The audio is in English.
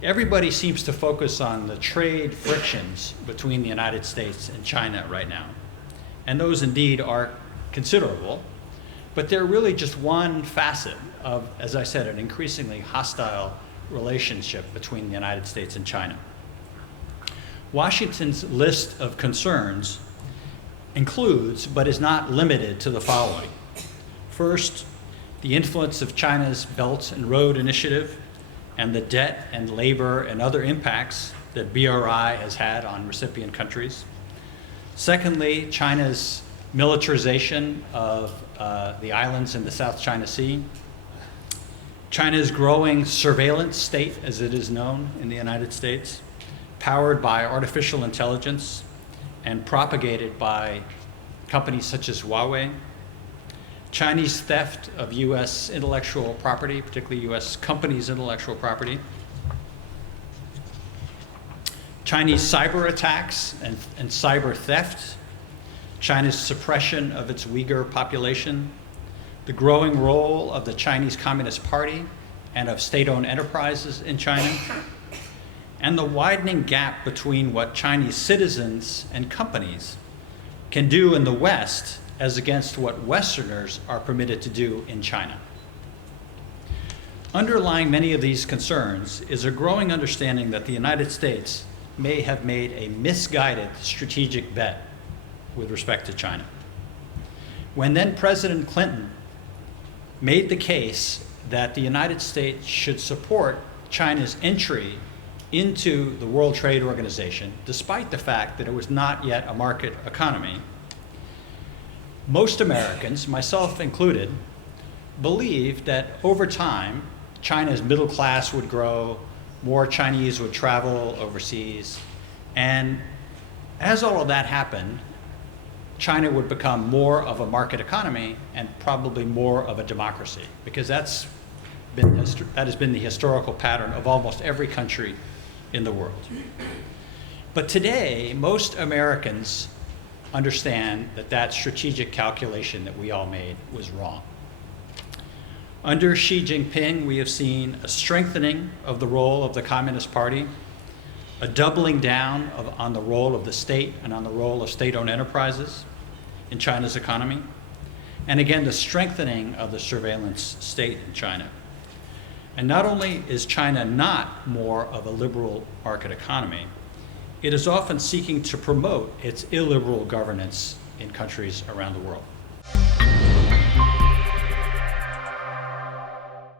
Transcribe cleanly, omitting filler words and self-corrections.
Everybody seems to focus on the trade frictions between the United States and China right now. And those indeed are considerable, but they're really just one facet of, as I said, an increasingly hostile relationship between the United States and China. Washington's list of concerns includes, but is not limited to, the following. First, the influence of China's Belt and Road Initiative and the debt and labor and other impacts that BRI has had on recipient countries. Secondly, China's militarization of the islands in the South China Sea. China's growing surveillance state, as it is known in the United States, powered by artificial intelligence and propagated by companies such as Huawei. Chinese theft of US intellectual property, particularly US companies' intellectual property. Chinese cyber attacks and cyber theft. China's suppression of its Uyghur population. The growing role of the Chinese Communist Party and of state-owned enterprises in China. And the widening gap between what Chinese citizens and companies can do in the West as against what Westerners are permitted to do in China. Underlying many of these concerns is a growing understanding that the United States may have made a misguided strategic bet with respect to China. When then President Clinton made the case that the United States should support China's entry into the World Trade Organization, despite the fact that it was not yet a market economy, most Americans, myself included, believed that over time, China's middle class would grow, more Chinese would travel overseas, and as all of that happened, China would become more of a market economy and probably more of a democracy, because that has been the historical pattern of almost every country in the world. But today, most Americans understand that that strategic calculation that we all made was wrong. Under Xi Jinping, we have seen a strengthening of the role of the Communist Party, a doubling down on the role of the state and on the role of state-owned enterprises in China's economy, and again, the strengthening of the surveillance state in China. And not only is China not more of a liberal market economy, it is often seeking to promote its illiberal governance in countries around the world.